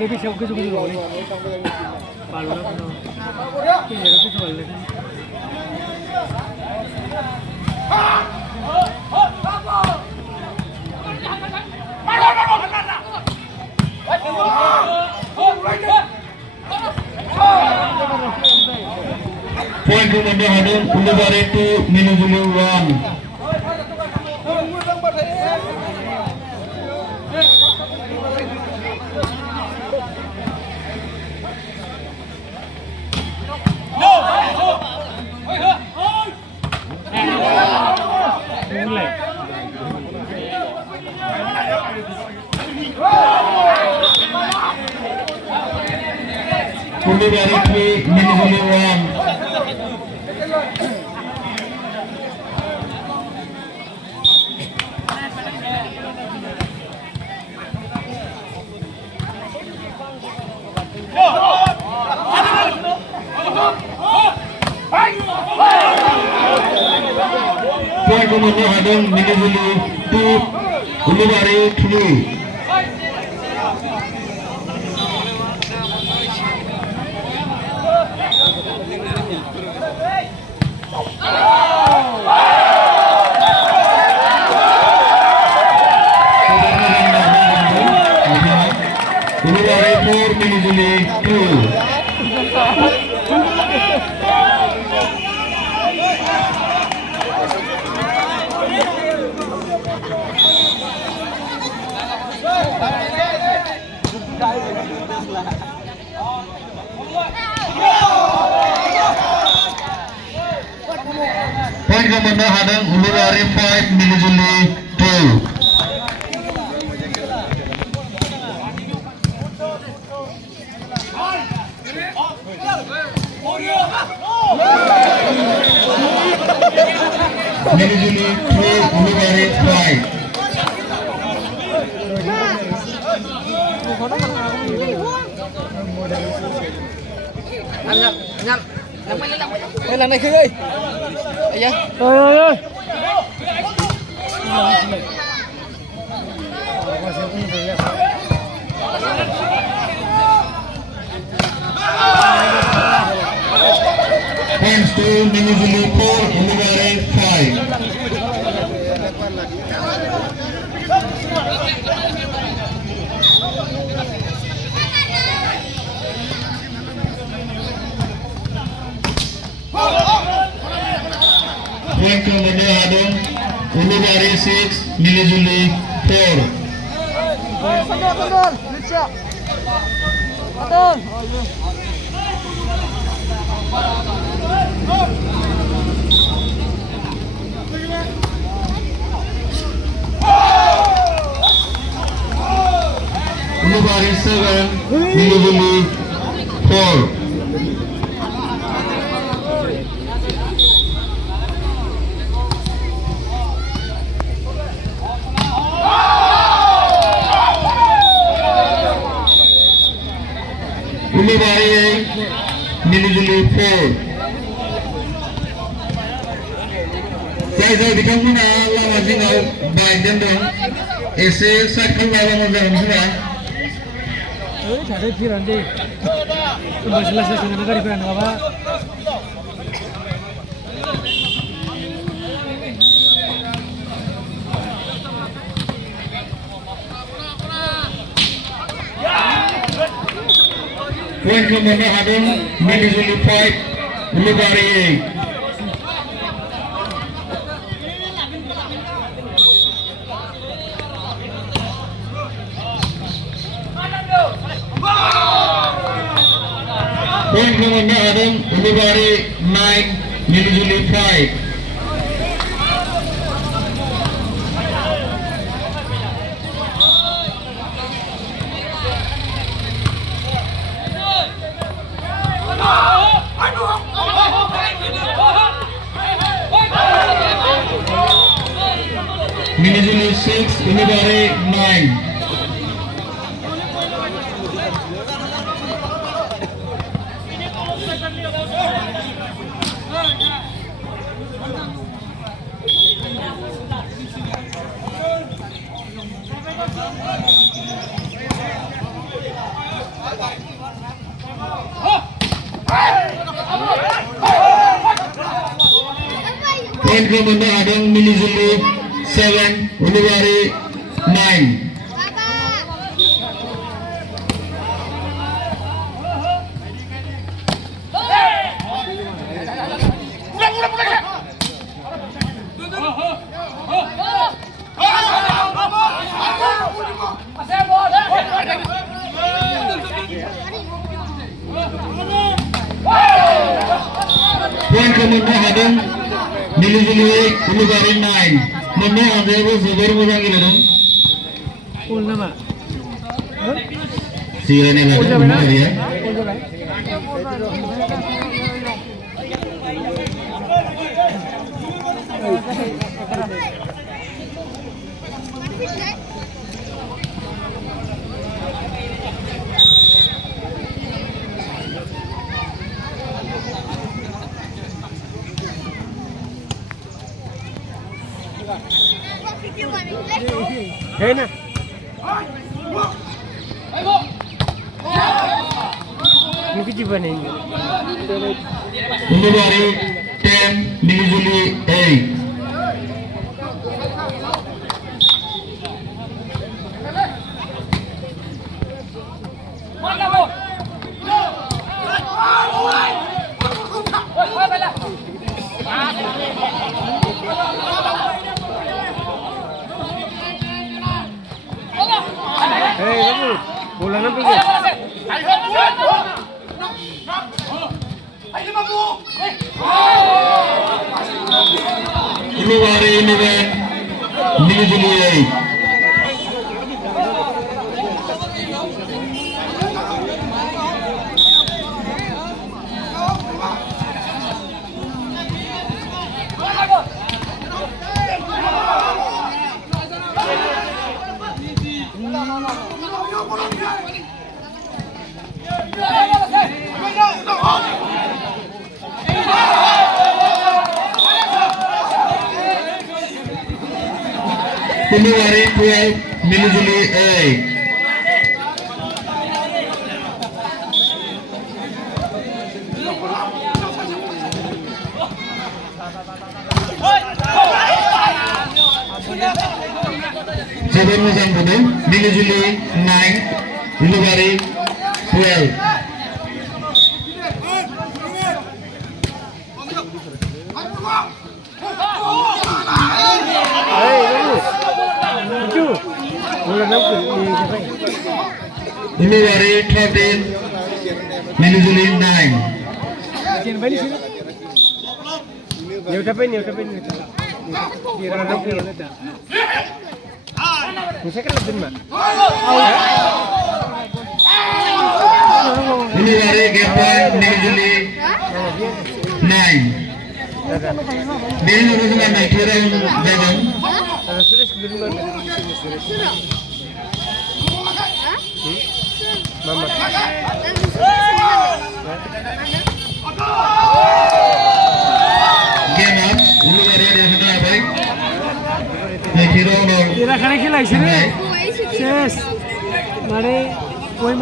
lebih siapa ke juga boleh. Baru lah puno. Ini lebih soal lagi. Point to India Hadun, Ulubari to Milijuli 1. Ulubari 3, Milijuli 1. Point to India Hadun, Milijuli 2, Ulubari 3. Ulubari 4, Milijuli 2. Point Commander Hadang, Ulubari 5, Milijuli 2. Milijuli 3, Ulubari 5. Lần này khơi ơi. Dạ. Ơi ơi. Points to Milijuli 4, Ulubari 5. Point Commander Hadun, Ulubari 6, Milijuli 4. Kendor, Lesra. Betul. Ulubari 7, Milijuli 4. Ulubari 8, Milijuli 4. Saya bikamuna lama tinggal baik dan dong. Ese cycle lama mazam semua. Cari piran deh. Masalah saya sudah negara piran apa? Point Commander Hadun, Milijuli 5, Ulubari 8. Point Commander Hadun, Ulubari 9, Milijuli 5. Milijuli 6, Ulubari 9. pointkau mono hadang Milijuli 7 Ulubari 9. Poin kemudian hadang Milijuli Ulubari 9. Mana ada yang zubar mudah gitu? Pul nama. Siapa ni lagi? Mana dia? Hey na. Ini kijiban ini. Ulubari 10 Milijuli 8. Hey, bagus. Bola nak pergi. Ulubari 11 Milijuli 8. Ulubari 12 Milijuli 8. Sabar musim bodoh Milijuli 9 Ulubari 12. Ulubari 13 Milijuli 9. Jangan balik sini. Ni utapin. Kira nak kira nak. Bisa kan lebih mak. Ulubari Gepon Milijuli 9. Dia lurus mana kira jalan. Ada sudah sebelum Mama. Game up. Ulubari ada sudah baik. Kira kira kira sini. Ses. Mari, kau